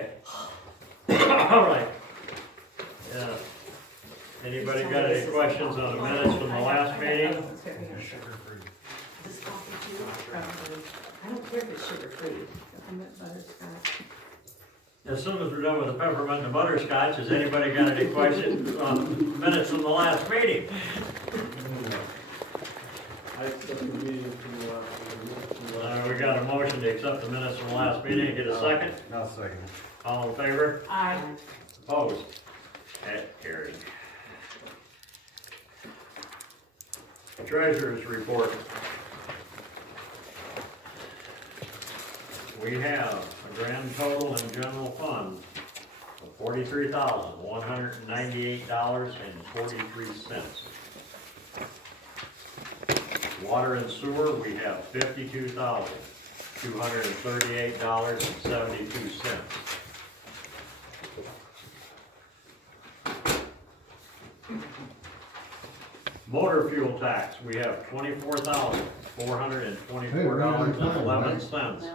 All right. Yeah. Anybody got any questions on the minutes from the last meeting? Sugar-free. This coffee too, probably. I don't care if it's sugar-free. I'm at butterscotch. As soon as we're done with the peppermint and butterscotch, has anybody got any questions on minutes from the last meeting? I accept the meeting We got a motion to accept the minutes from the last meeting. Get a second? I'll second. All in favor? Aye. Opposed? That carried. Treasurer's report. We have a grand total in general fund of $43,198.43. Water and sewer, we have $52,238.72. Motor fuel tax, we have $24,424.11.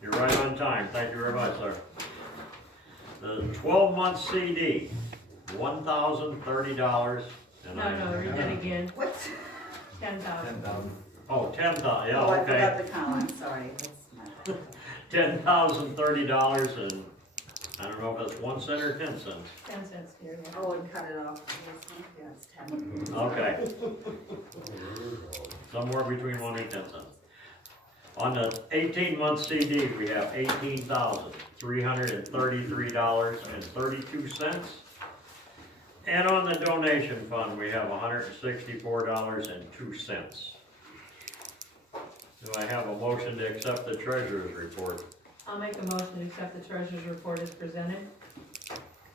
You're right on time, thank you very much, sir. The 12-month CD, $1,030. No, read that again. What? 10,000. Oh, 10,000, yeah, Oh, I okay. forgot the column, sorry. That's $10,030, and I don't know if it's 1 cent or 10 cents. 10 cents here, yeah. Oh, and cut it off. Yeah, it's 10. Okay. Somewhere between 1 and 10 cents. On the 18-month CD, we have $18,333.32. And on the donation fund, we have $164.02. Do I have a motion to accept the treasurer's report? I'll make a motion to accept the treasurer's report as presented.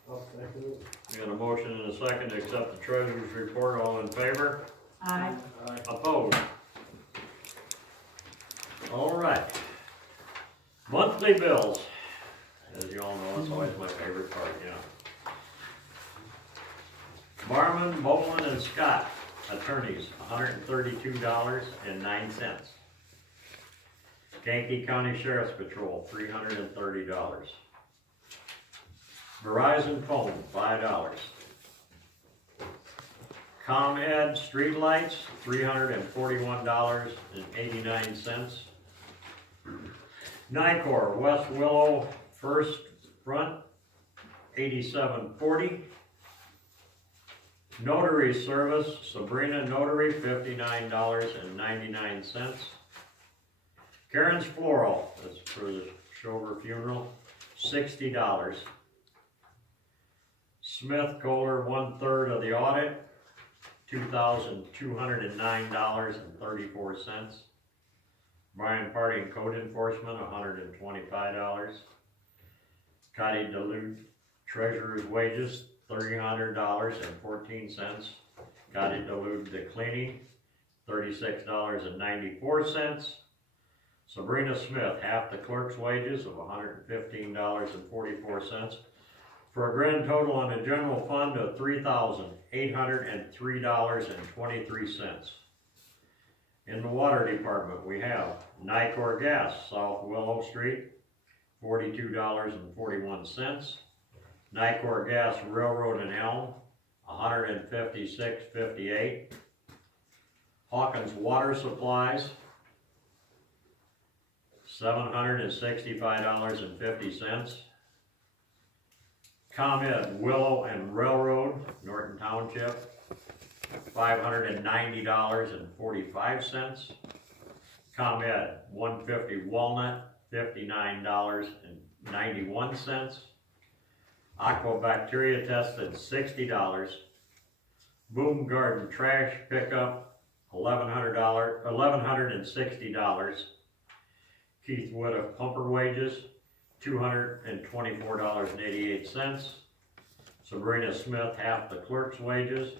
I'll second it. We got a motion and a second to accept the treasurer's report. All in favor? Aye. Aye. Opposed? All right. Monthly bills. As you all know, it's always my favorite part, yeah. Barman, Boland, and Scott, attorneys, $132.09. Kankakee County Sheriff's Patrol, $330. Verizon phone, $5. ComEd streetlights, $341.89. Nicor West Willow First Front, $87.40. Notary service, Sabrina Notary, $59.99. Karen's Floral, that's for the Shover funeral, $60. Smith Kohler, 1/3 of the audit, $2,209.34. Brian Party and Code Enforcement, $125. Cotty Duluth Treasurer's Wages, $300.14. Cotty Duluth the Cleaning, $36.94. Sabrina Smith, half the clerk's wages of $115.44. For a grand total on the general fund of $3,803.23. In the water department, we have Nicor Gas, South Willow Street, $42.41. Nicor Gas Railroad and Elm, $156.58. Hawkins Water Supplies, $765.50. ComEd Willow and Railroad, Norton Township, $590.45. ComEd 150 Walnut, $59.91. Aquabacteria tested, $60. Boom Garden Trash Pickup, $1,160. Keith Wood of Pumper Wages, $224.88. Sabrina Smith, half the clerk's wages,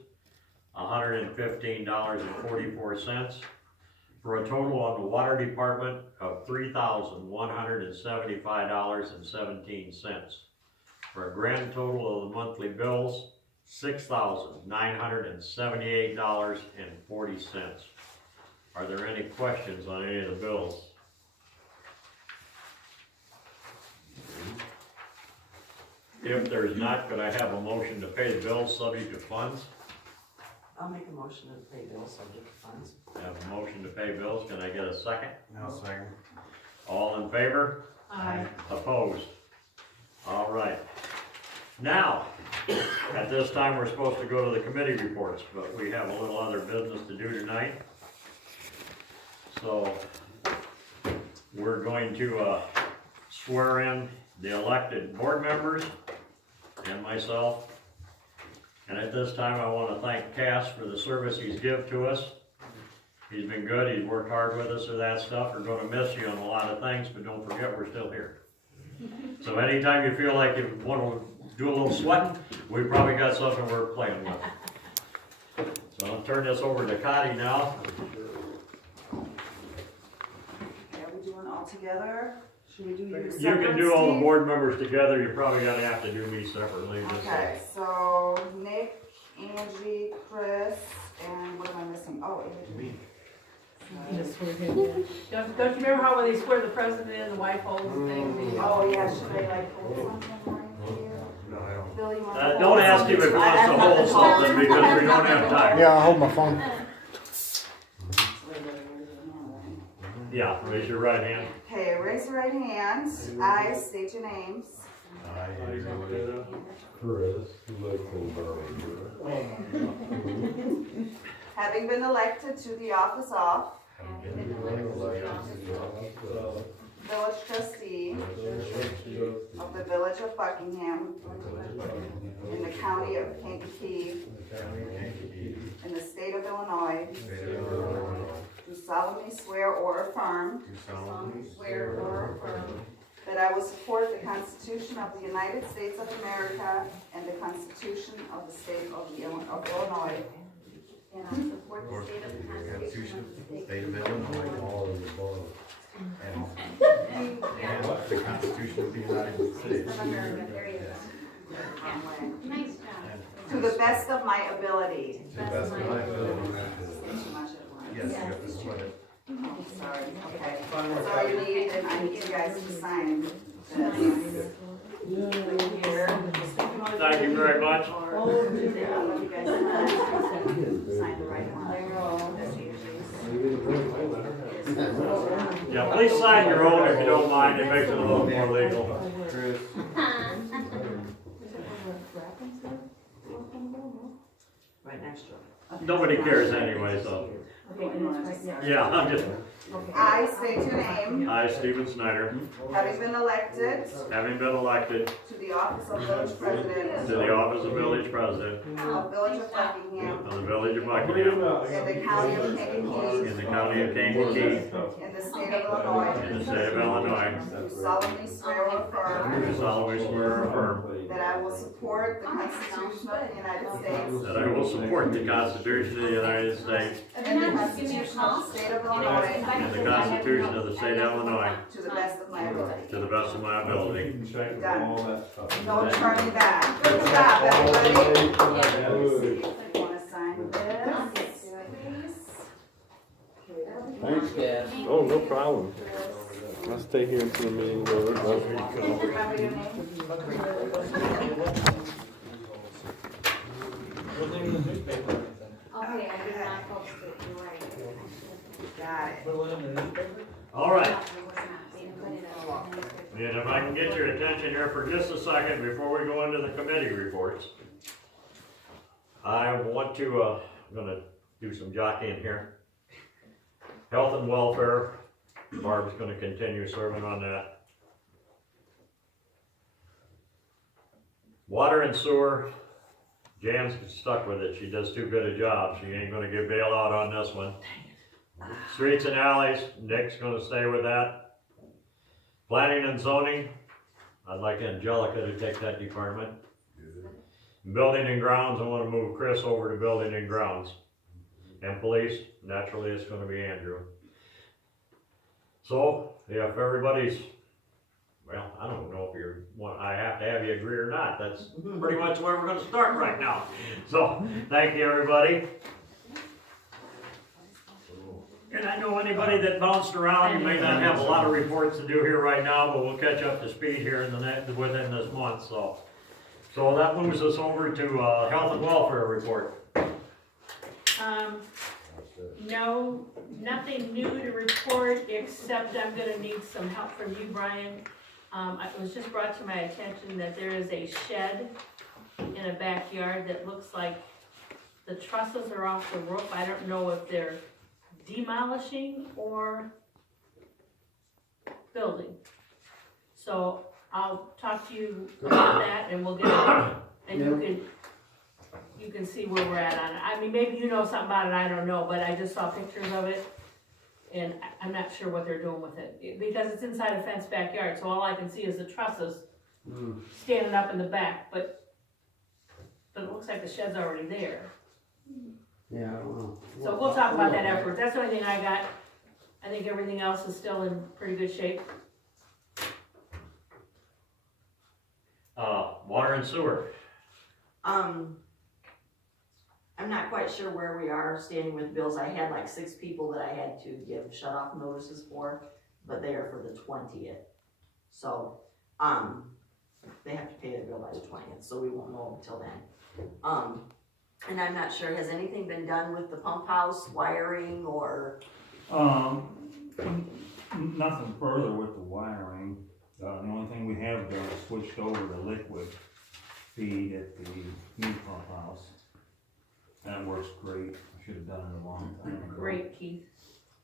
$115.44. For a total on the water department of $3,175.17. For a grand total of the monthly bills, $6,978.40. Are there any questions on any of the bills? If there's not, could I have a motion to pay the bills subject to funds? I'll make a motion to pay bills subject to funds. I have a motion to pay bills, can I get a second? I'll second. All in favor? Aye. Opposed? All right. Now, at this time, we're supposed to go to the committee reports, but we have a little other business to do tonight. So, we're going to swear in the elected board members and myself. And at this time, I want to thank Cass for the service he's given to us. He's been good, he's worked hard with us or that stuff. We're gonna miss you on a lot of things, but don't forget, we're still here. So anytime you feel like you want to do a little sweating, we probably got something worth playing with. So I'll turn this over to Connie now. Okay, are we doing all together? Should we do you You separate, can do all the Steve? board members together, you're probably gonna have to do me separately. just so- Okay, so Nick, Angie, Chris, and what am I missing? Oh, Angie. You just swear him in. Don't you remember how when they swear the president in, the wife holds the thing? the, Oh, yeah, should I like hold something right here? No, I don't. Bill, you want Don't ask him if he wants to hold something because we don't have time. Yeah, I'll hold my phone. Yeah, raise your right hand. Okay, raise your right hand. I state your names. Chris, Having been elected to the office of village trustee of the village of Buckingham in the county of Kankakee in the state of Illinois, do solemnly swear or affirm that I will support the Constitution of the United States of America and the Constitution of the state of Illinois. And I support the state of the Constitution of the State of Illinois, All of the above. and the Constitution of the United States. of America. There you go. Nice job. To the best of my ability. To the best of my ability. Say too much at once. Yes, you have to swear it. Oh, sorry, okay. That's all you need, and I need you guys to sign this. Here. Thank you very much. I'll let you guys sign the right one. Yeah, please sign your own if you don't mind, it makes it a little more legal. Chris. Right next to it. Nobody cares anyway, so, yeah, I'm just, I state your name, I, Stephen Snyder, having been elected having been elected to the office of village president to the office of village president of village of Buckingham of the village of Buckingham in the county of Kankakee in the county of Kankakee in the state of Illinois, in the state of Illinois, do solemnly swear or affirm do solemnly swear or affirm that I will support the Constitution of the United States that I will support the Constitution of the United States and the Constitution of the state of Illinois and the Constitution of the state of Illinois to the best of my ability. to the best of my ability. No turning back. Good job, everybody. You wanna sign this? Thanks, Dad. Oh, no problem. I'll stay here until the meeting's over. Remember your name? Okay, I did not post it, you're right. Got it. All right, It was not, they didn't put it up. and if I can get your attention here for just a second before we go into the committee reports. I want to, I'm gonna do some jockeying here. Health and welfare, Barb's gonna continue serving on that. Water and sewer, Jan's stuck with it, she does too good a job, she ain't gonna give bailout on this one. Streets and alleys, Nick's gonna stay with that. Planning and zoning, I'd like Angelica to take that department. Building and grounds, I wanna move Chris over to building and grounds. And police, naturally it's gonna be Andrew. So, yeah, if everybody's, well, I don't know if I have to have you agree or not, that's pretty much where we're gonna start right now. So, thank you, everybody. And I know anybody that bounced around, you may not have a lot of reports to do here right now, but we'll catch up to speed here in the within this month, so. So that moves us over to, health and welfare report. No, nothing new to report, except I'm gonna need some help from you, Brian. It was just brought to my attention that there is a shed in a backyard that looks like the trusses are off the roof. I don't know if they're demolishing or building. So I'll talk to you about that and we'll get it, and you can see where we're at on it. I mean, maybe you know something about it, I don't know, but I just saw pictures of it. And I'm not sure what they're doing with it, because it's inside a fenced backyard, so all I can see is the trusses standing up in the back, but it looks like the shed's already there. Yeah, I don't know. So we'll talk about that afterwards. That's the only thing I got. I think everything else is still in pretty good shape. Water and sewer. I'm not quite sure where we are standing with bills. I had like 6 people that I had to give shut-off notices for, but they are for the 20th. So, they have to pay their bill by the 20th, so we won't know until then. And I'm not sure, has anything been done with the pump house wiring or? Nothing further with the wiring. The only thing we have done is switched over to liquid feed at the new pump house. That works great. I should have done it a long time ago. Great, Keith.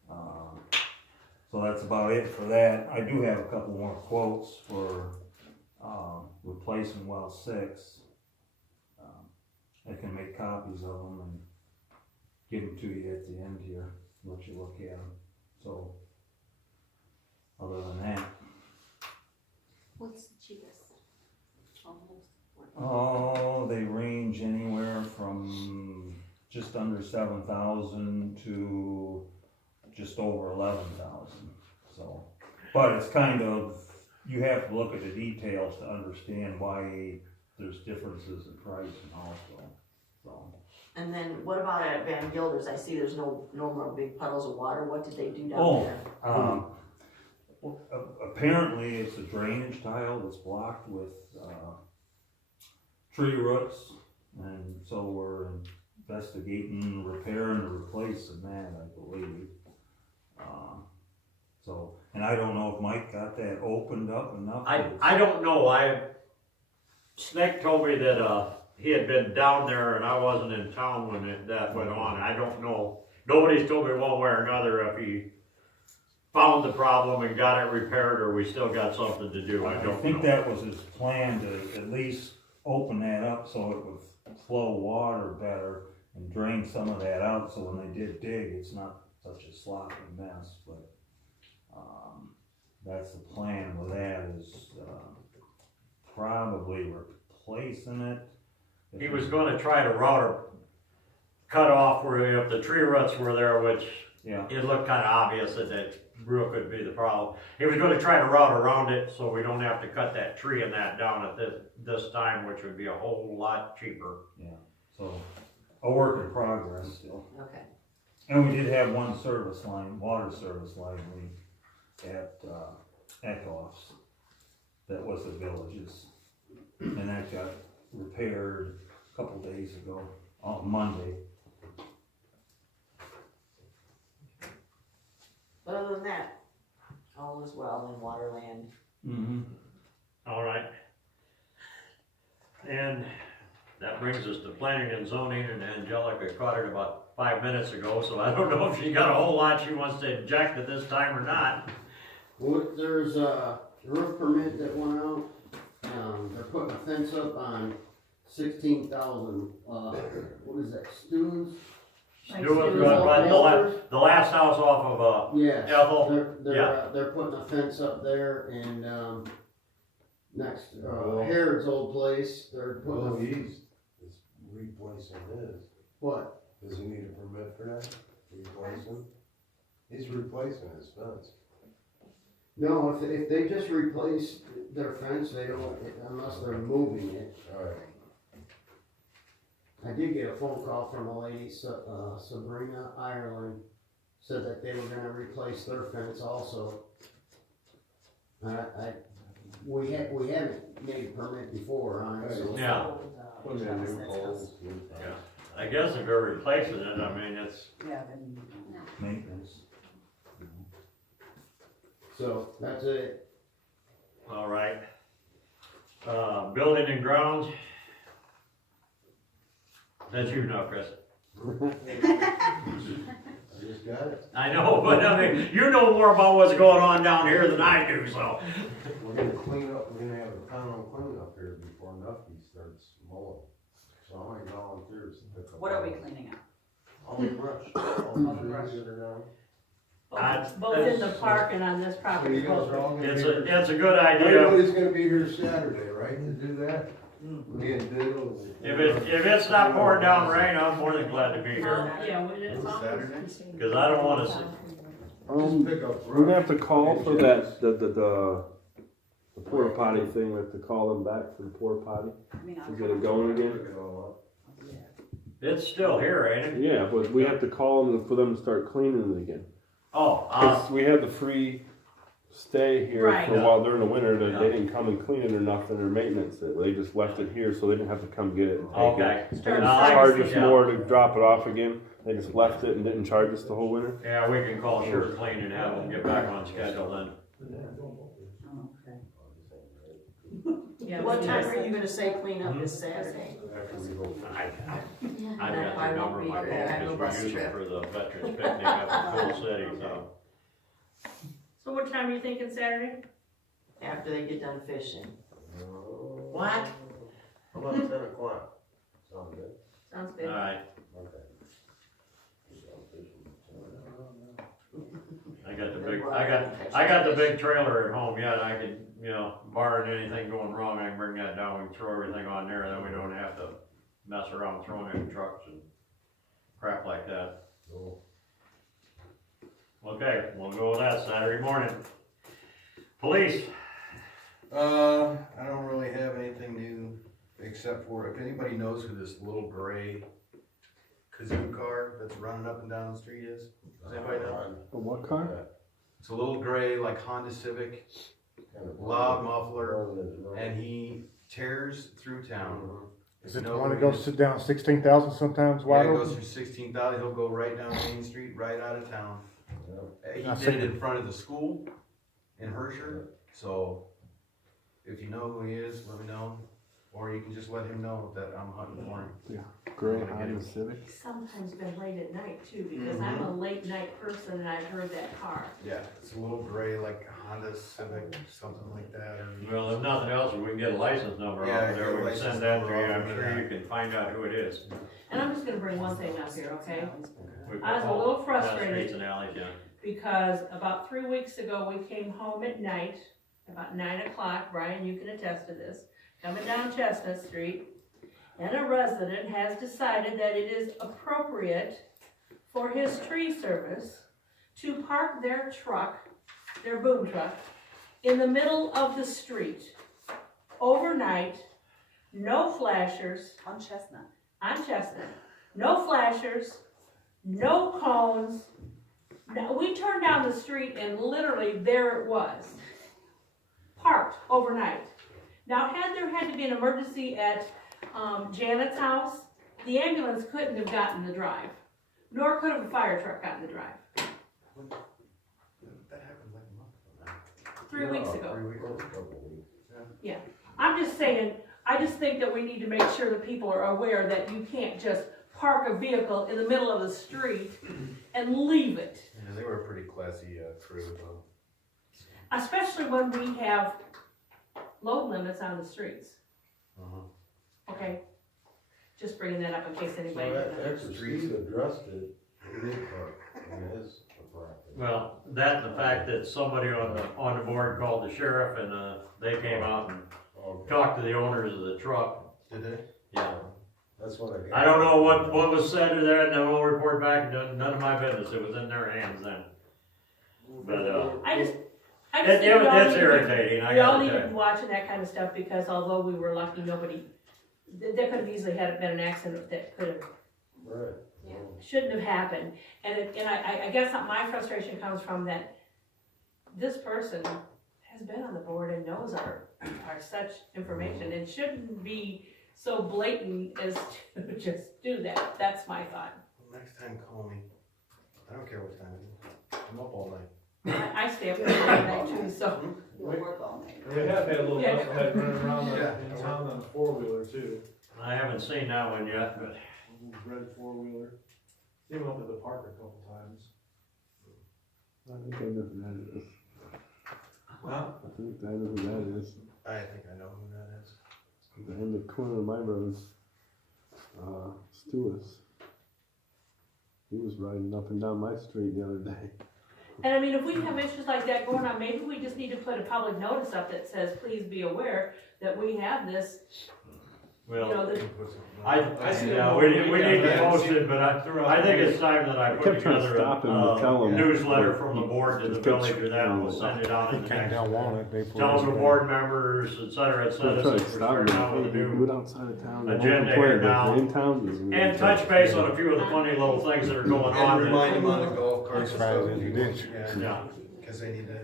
So that's about it for that. I do have a couple more quotes for replacing well 6. I can make copies of them and give them to you at the end here, let you look at them. So, other than that, What's the cheapest? oh, they range anywhere from just under 7,000 to just over 11,000. So, but it's kind of, you have to look at the details to understand why there's differences in pricing also. So, And then what about at Van Gilder's? I see there's no more big puddles of water. What did they do down there? well, apparently it's a drainage tile that's blocked with tree roots, and so we're investigating repairing or replacing that, I believe. So, and I don't know if Mike got that opened up enough. I don't know, Snake told me that, he had been down there and I wasn't in town when that went on. I don't know, nobody's told me one way or another if he found the problem and got it repaired, or we still got something to do, I don't know. I think that was his plan, to at least open that up so it would flow water better and drain some of that out, so when they did dig, it's not such a sloppy mess, but, that's the plan with that, is, probably replacing it. He was gonna try to route a cut off where if the tree roots were there, which Yeah, it looked kinda obvious that that root could be the problem. He was gonna try to route around it so we don't have to cut that tree and that down at this time, which would be a whole lot cheaper. so, a work in progress still. Okay. And we did have one service line, water service line leak at, Eckhoff's. That was the villages. And that got repaired a couple days ago, on Monday. But other than that, all is well in Waterland. Mm-hmm. All right. And that brings us to planning and zoning, and Angelica caught it about 5 minutes ago, so I don't know if she got a whole lot she wants to inject at this time or not. Well, there's a roof permit that went out, they're putting a fence up on 16,000, what is that, Stu's? Like Do it, Stu's. but the last house off of, Yes, Ethel, they're putting a fence up there, and, next, Harrod's old place, they're putting Well, a, he's replacing his. what? Does he need a permit for that? Replacing? He's replacing his fence. No, if they just replace their fence, they don't, unless they're moving it. Alright. I did get a phone call from a lady, Sabrina Ireland, said that they were gonna replace their fence also. I we haven't made a permit before on it, so. Yeah. Put in new poles. Yeah. I guess if they're replacing it, I mean, it's, Yeah, then. Maintenance. So, that's it. all right. Building and grounds. That's you now, Chris. I just got it. I know, but I mean, you know more about what's going on down here than I do, so. We're gonna clean up, we're gonna have a town clean up here before Nucky starts mowing. So how many volunteers to pick up? What are we cleaning up? All the brush, all the trees that are down. Both in the park and on this So property. you guys are all gonna be It's here. a good idea. Everybody's gonna be here Saturday, right, to do that? Me and Dill. If it's not pouring down rain, I'm more than glad to be here. Yeah, when it's on. Saturday? Cause I don't wanna see, Just pick up. We're gonna have to call for that, the porta potty thing, we have to call them back for the porta potty, I mean, to get it going again. Pick it all it's still here, ain't it? Yeah, but we have to call them for them to start cleaning it again. Oh, 'Cause we had the free stay here Right. for a while during the winter, Yeah. they didn't come and clean it or nothing, or maintenance it, they just left it here, so they didn't have to come get it and take it. okay. They Start didn't Now, I- charge us yeah. more to drop it off again, they just left it and didn't charge us the whole winter. Yeah, we can call Sure Clean and have them get back on schedule then. Yeah, What we time just- are you gonna say cleanup is Saturday? After we go. I've got the number on my phone because we use it for the veterans picnic up in Pool City, so. So what time are you thinking Saturday? After they get done fishing. What? How about 10 o'clock? Sound good? Sounds good. Alright, Okay. I got the big trailer at home, yeah, and I can, you know, barring anything going wrong, I can bring that down, we can throw everything on there, and then we don't have to mess around throwing it in trucks and crap like that. Cool. Okay, we'll go with that Saturday morning. Police, I don't really have anything new, except for if anybody knows who this little gray kazoo car that's running up and down the street is. Does anybody know? A what car? It's a little gray, like Honda Civic, Kind of loud muffler, and and he tears through town. Is it the No one that goes reason. sit down 16,000 sometimes Yeah, wide it open? goes through 16,000, he'll go right down Main Street, right out of town. He I did see. it in front of the school in Hersher, so if you know who he is, let me know. Or you can just let him know that I'm hunting for him. Gray Honda Civic. It's sometimes been late at night too, because I'm a late night person and I've heard that car. Yeah, it's a little gray, like Honda Civic, something like that, or. well, if nothing else, we can get a license number Yeah, off get there, a we can license send that to number you, off I'm of sure that. you can find out who it is. And I'm just gonna bring one thing up here, okay? We- I was a little yeah, frustrated. Streets and alleys, yeah. Because about 3 weeks ago, we came home at night, about 9 o'clock, Brian, you can attest to this, coming down Chestnut Street, and a resident has decided that it is appropriate for his tree service to park their truck, their boom truck, in the middle of the street, overnight, no flashers, On Chestnut. on Chestnut, no flashers, no cones. Now, we turned down the street and literally there it was, parked overnight. Now, had there had to be an emergency at Janet's house, the ambulance couldn't have gotten the drive, nor could have a fire truck gotten the drive. That happened like a month ago. 3 weeks ago. 3 weeks ago. Couple weeks. I'm just saying, I just think that we need to make sure that people are aware that you can't just park a vehicle in the middle of the street and leave it. Yeah, they were a pretty classy crew though. Especially when we have load limits on the streets, okay? Just bringing that up in case So anybody that, didn't know. after Steve addressed it, he did park on his property. Well, that and the fact that somebody on the board called the sheriff and, they came out and Okay. talked to the owners of the truck. Did they? Yeah. That's what I got. I don't know what was said to there, and then we'll report back, none of my business, it was in their hands then. But, I just it's think we all need to, irritating, I we all gotta need tell to be you. watching that kind of stuff, because although we were lucky, there could have easily been an accident that could have, Right. shouldn't have happened. And I guess my frustration comes from that this person has been on the board and knows our are such information, it shouldn't be so blatant as to just do that, that's my thought. Next time, call me. I don't care what time it is. I'm up all night. I stay up late at night too, so, You'll work all night. We have had a little Yeah. knucklehead running around Yeah. in town on a four-wheeler too. I haven't seen that one yet, but Red four-wheeler. Seen him up at the park a couple times. I think I know who that is. Huh? I think I know who that is. I think I know who that is. In the corner of my roads, Stewart. He was riding up and down my street the other day. and I mean, if we have issues like that going on, maybe we just need to put a public notice up that says, please be aware that we have this, you well, know, the, I see yeah, him we over the need to weekend. post it, but I think it's time that I I put kept trying to together stop him to tell a him. newsletter from the board to the Just kept village or that, and we'll send it out He in the came next. down Walnut Day. Tell the board members, et cetera, I tried to since we're stop him. starting out with a Hey, do new, it outside of town. agenda Don't complain, here but now. in town, is really and touch base on a few of the funny little things that are going And on. remind that- them on the golf carts. That's right, in the ditch. Yeah, Yeah, cause they need to,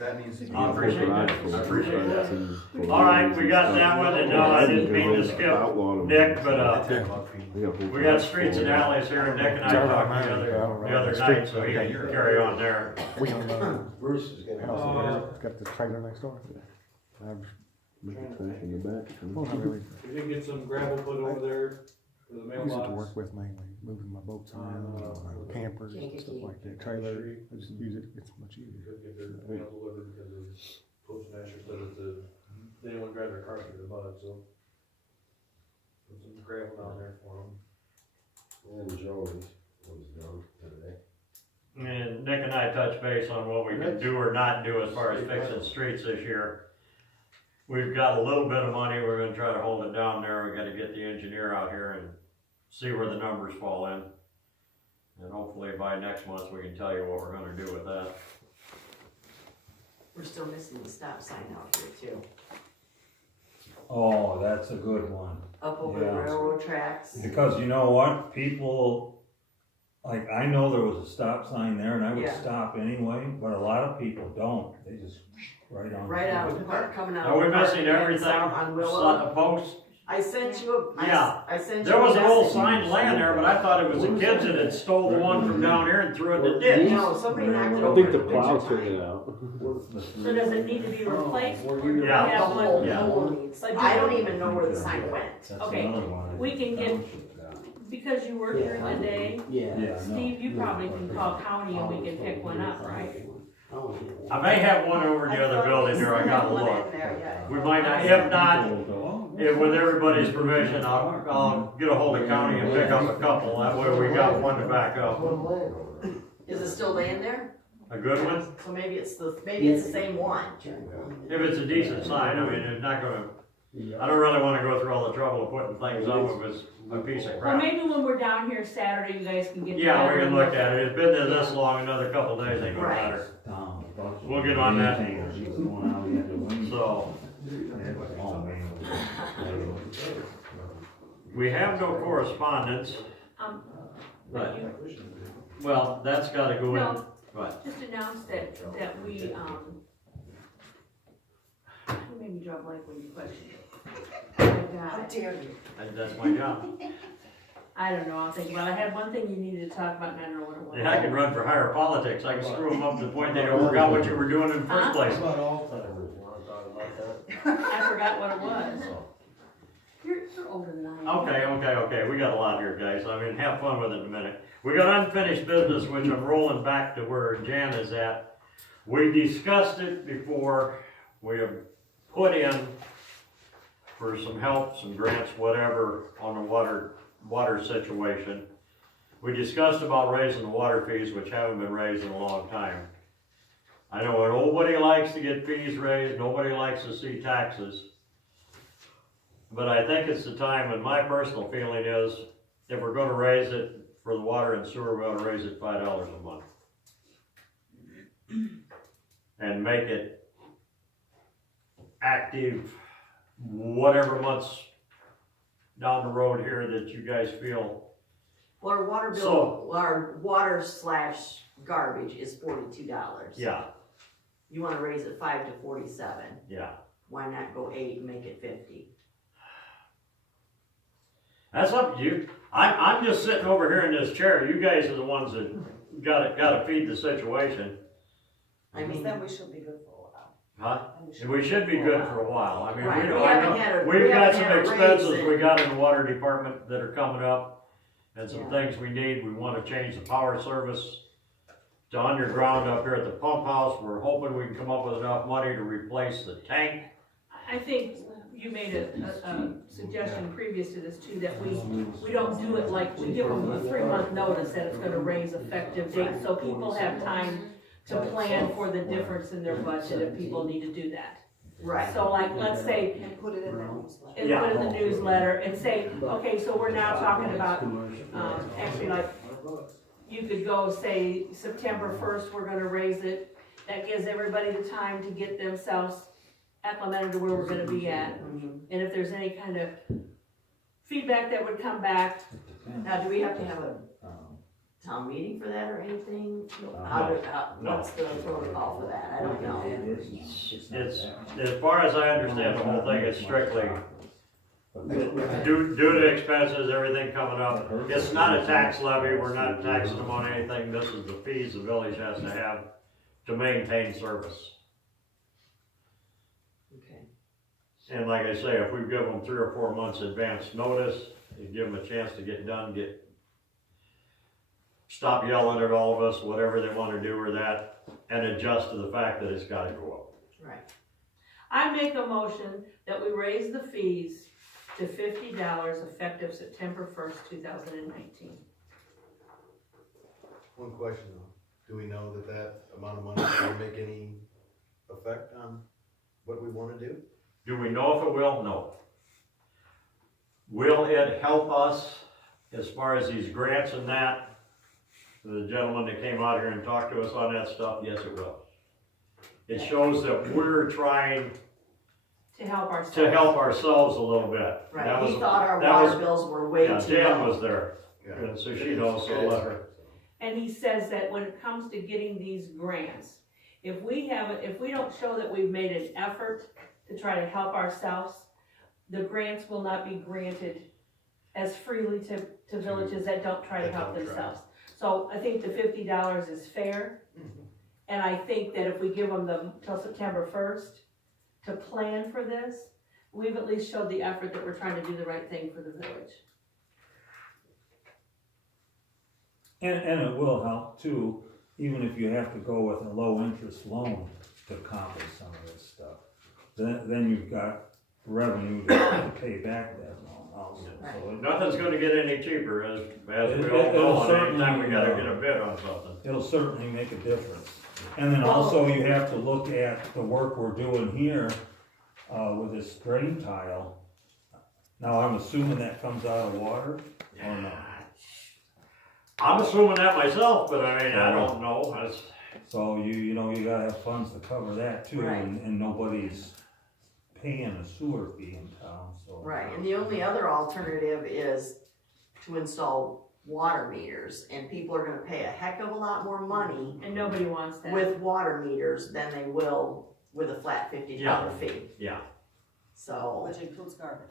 that needs to be. I appreciate that. I appreciate that. that. All right, we got that one, and I didn't mean to skip Nick, but, we got streets and alleys here, and Nick and I talked the other night, so he can carry on there. We don't know. Bruce is gonna. House over there, got the trailer next door. I've, Make a track in the back. well, not really. We did get some gravel put over there for the I use it to mailbox. work with mainly, moving my boats around, campers, and stuff like that, trailer, I just use it, it's much easier. Could get their mail delivered because of Coach Nasher said that they didn't want to drive their car through the mud, so. Put some gravel down there for them. And Joey's was done today. And Nick and I touched base on what we can do or not do as far as fixing streets this year. We've got a little bit of money, we're gonna try to hold it down there, we gotta get the engineer out here and see where the numbers fall in. And hopefully by next month, we can tell you what we're gonna do with that. We're still missing the stop sign out here too, Oh, that's a good one. up over the Yeah. railroad tracks. Because you know what, people, like, I know there was a stop sign there and I would Yeah. stop anyway, but a lot of people don't, they just right on. Right out of the park, coming out. Are we of the park missing and everything? south on Willow. Posts? I sent you a, Yeah. I sent you There a was an old message. sign laying there, but I thought it was the kids that had stole the one from down here and threw it in the ditch. No, somebody knocked it I over. think the in plow winter took time. it out. so does it need to be replaced? Or do we Yeah. The have whole, one? Yeah. whole, I don't even know where the sign went. That's Okay, another one. we can get, because you work during the day, Yeah, I know. Steve, you probably can call county and we can pick one up, right? I may have one over in the other building here, I gotta One look. in there, yeah. We might not, if not, if with everybody's permission, I'll get a hold of county and pick up a couple, that way we got one to back up. Is it still laying there? A good one? So maybe it's the same one. If it's a decent sign, I mean, it's not gonna, I don't really wanna go through all the trouble of putting things up if it's a piece of Well, crap. maybe when we're down here Saturday, you guys can get Yeah, together we can and look at it, it's been there this long, another couple days ain't gonna Right. matter. Tom, We'll get on that. So. So, we have no correspondence, But you, well, that's gotta go in, no, what? just announce that we, you made me draw a blank when you questioned it. Oh my How God, dare you? That's my job. I don't know, I'll think about it. I had one thing you needed to talk about and I don't know what it was. Yeah, I can run for higher politics, I can screw them up to the point they don't forgot what you were doing in the first Huh? place. About all timers, you wanna talk about that? I forgot what it was. You're older than I am. Okay, we got a lot here, guys, I mean, have fun with it in a minute. We got unfinished business, which I'm rolling back to where Jan is at. We discussed it before, we have put in for some help, some grants, whatever, on the water situation. We discussed about raising the water fees, which haven't been raised in a long time. I know nobody likes to get fees raised, nobody likes to see taxes. But I think it's the time, and my personal feeling is, if we're gonna raise it for the water and sewer, we ought to raise it $5 a month. And make it active, whatever months down the road here that you guys feel. Well, our water bill, So- our water / garbage is $42. Yeah, You wanna raise it 5 to 47. yeah. why not go 8 and make it 50? That's up to you. I'm just sitting over here in this chair. You guys are the ones that gotta feed the situation. I mean, Then we should be good for a while. Huh? Then And we should be good for a while. I mean, Right, we we know, I haven't had a- know, we we've got haven't some had a raise expenses in- we got in the water department that are coming up. And some Yeah. things we need. We wanna change the power service to underground up here at the pump house. We're hoping we can come up with enough money to replace the tank. I think you made a suggestion previous to this too, that we don't do it like, we give them a 3-month notice that it's gonna raise effective date, so people have time to plan for the difference in their budget if people need to do that. right, So like, let's say, And put it in the newsletter. and put it in the newsletter and say, okay, so we're now talking about, actually like, you could go say September 1st, we're gonna raise it. That gives everybody the time to get themselves acclimated to where we're gonna be at. Mhm. And if there's any kind of feedback that would come back, Now, do we have to have a town meeting for that or anything? No. What's the protocol for that? I don't know. It's, as far as I understand the whole thing, it's strictly due to expenses, everything coming up. It's not a tax levy, we're not taxing them on anything, this is the fees the village has to have to maintain service. Okay. And like I say, if we give them 3 or 4 months advance notice, you give them a chance to get done, stop yelling at all of us, whatever they wanna do or that, and adjust to the fact that it's gotta go up. Right. I make a motion that we raise the fees to $50 effective September 1st, 2019. One question though, do we know that amount of money will make any effect on what we wanna do? Do we know if it will? No. Will it help us as far as these grants and that? The gentleman that came out here and talked to us on that stuff, yes, it will. It shows that we're trying To help ourselves. to help ourselves a little bit. That Right, was- he thought our that water was- bills were way Yeah, too Dan low. was there, and so she knows, so let her. And he says that when it comes to getting these grants, if we don't show that we've made an effort to try to help ourselves, the grants will not be granted as freely to villages that don't try to help themselves. So I think the $50 is fair. And I think that if we give them till September 1st to plan for this, we've at least showed the effort that we're trying to do the right thing for the village. And it will help too, even if you have to go with a low interest loan to accomplish some of this stuff. Then you've got revenue to pay back that loan also. So Nothing's gonna get any cheaper, as we all It'll know, and anytime we certainly, gotta get a bid on something. it'll certainly make a difference. And then also you have to look at the work we're doing here, with this drain tile. Now, I'm assuming that comes out of water or not? I'm assuming that myself, but I mean, I don't know, that's, So you know, you gotta have funds to cover that too, Right. and nobody's paying a sewer fee in town, so. Right, and the only other alternative is to install water meters, and people are gonna pay a heck of a lot more money And nobody wants that. with water meters than they will with a flat $50 fee. yeah. So, Which includes garbage.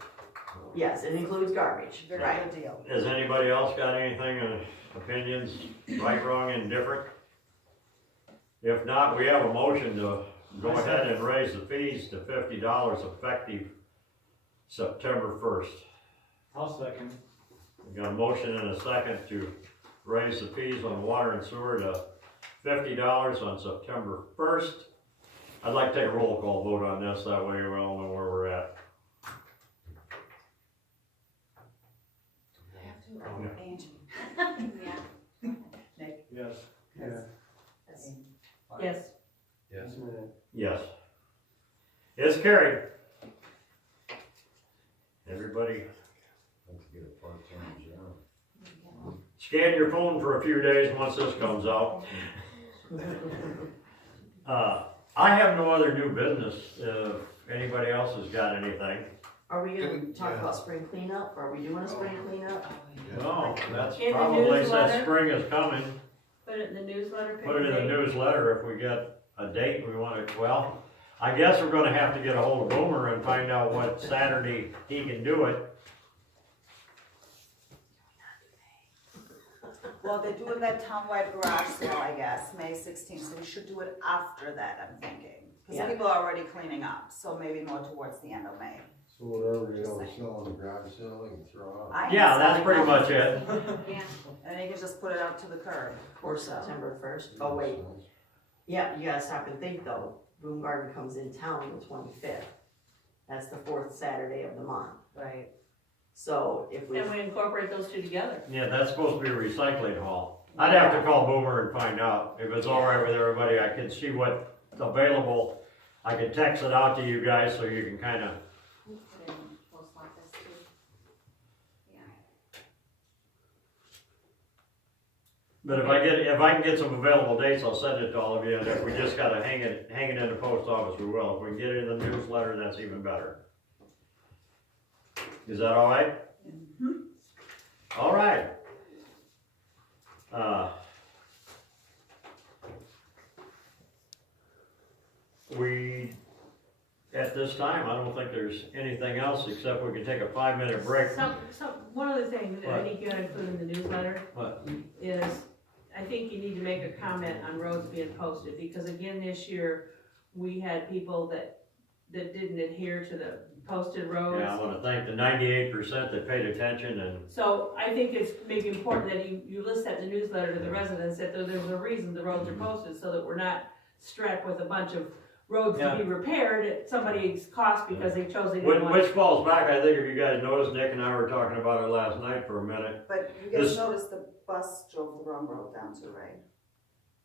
yes, it includes garbage, Very right? good deal. Has anybody else got anything, opinions, right, wrong, indifferent? If not, we have a motion to go ahead and raise the fees to $50 effective September 1st. I'll second. We got a motion and a second to raise the fees on water and sewer to $50 on September 1st. I'd like to take a roll call vote on this, that way we all know where we're at. Angie. Yeah. Nick. Yes. Yes. Yes. Yes. It's carried. Everybody, scan your phone for a few days once this comes out. I have no other new business. If anybody else has got anything. Are we gonna talk about spring cleanup? Are we doing a spring cleanup? No, that's In the probably since newsletter? spring is coming. Put it in the newsletter. Put it in the newsletter if we get a date we want to, well, I guess we're gonna have to get a hold of Boomer and find out what Saturday he can do it. Well, they're doing that townwide garage sale, I guess, May 16th, so we should do it after that, I'm thinking. Yeah. Because people are already cleaning up, so maybe more towards the end of May. So whatever they don't sell on the garage sale, they can throw out. I ain't Yeah, that's selling pretty nothing. much it. Yeah. And you can just put it out to the curb. Or September 1st. Oh, wait. Yeah, you gotta stop and think though. Boom Garden comes in town the 25th. That's the 4th Saturday of the month. Right. So if we, And we incorporate those two together. Yeah, that's supposed to be a recycling hall. I'd have to call Boomer and find out. If it's all right with everybody, I can see what's available. I can text it out to you guys so you can kinda, We put it in post office too. Yeah. but if I can get some available dates, I'll send it to all of you. And if we just gotta hang it in the post office, we will. If we can get it in the newsletter, that's even better. Is that all right? All right. We, at this time, I don't think there's anything else except we can take a 5-minute break. One other thing that I What? think you gotta include in the newsletter What? is, I think you need to make a comment on roads being posted, because again, this year, we had people that didn't adhere to the posted roads. Yeah, I wanna thank the 98% that paid attention and, So I think it's maybe important that you list that in the newsletter to the residents, that there's a reason the roads are posted, so that we're not strapped with a bunch of roads to be repaired at somebody's cost because they chose they didn't want. which falls back, I think if you guys noticed, Nick and I were talking about it last night for a minute. But you guys This- noticed the bus drove the wrong road down too, right?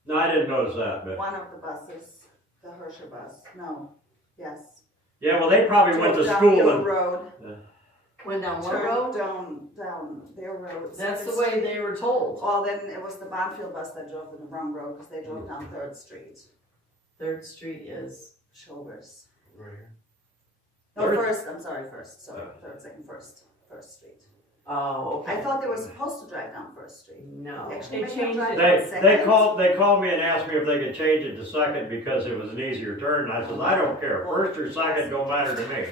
No, I didn't notice that, but, One of the buses, the Herscher bus, no, yes. yeah, well, they probably went to Drove down school Hill and, Road, went down what turned road? down their road. That's the Second way they were told. Well, then it was the Bonfield bus that drove in the wrong road, because they drove down 3rd Street, 3rd Street is, Shoulders. Right here. No, Third? First, I'm sorry, First, so 3rd, 2nd, First Street. oh, okay. I thought they were supposed to drive down First Street. No. Actually, They made them changed drive it. down they Second. called me and asked me if they could change it to 2nd because it was an easier turn, and I said, I don't care, 1st or 2nd don't matter to me.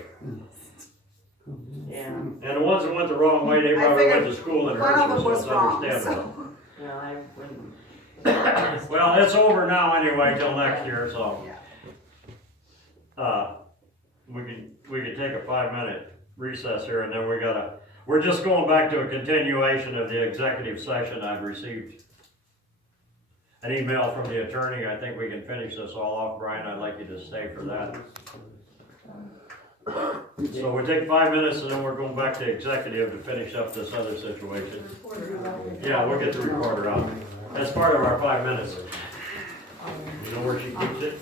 Yeah, And the ones that went the wrong way, they I probably went figured to school in One of Hershey, them so was it's wrong, understandable. so. well, I wouldn't. Well, it's over now anyway, till next year, so. Yeah. We can take a 5-minute recess here, and then we're just going back to a continuation of the executive session. I've received an email from the attorney. I think we can finish this all off. Brian, I'd like you to stay for that. So we take 5 minutes, and then we're going back to executive to finish up this other situation. Yeah, we'll get the recorder out. That's part of our 5 minutes. You know where she keeps it?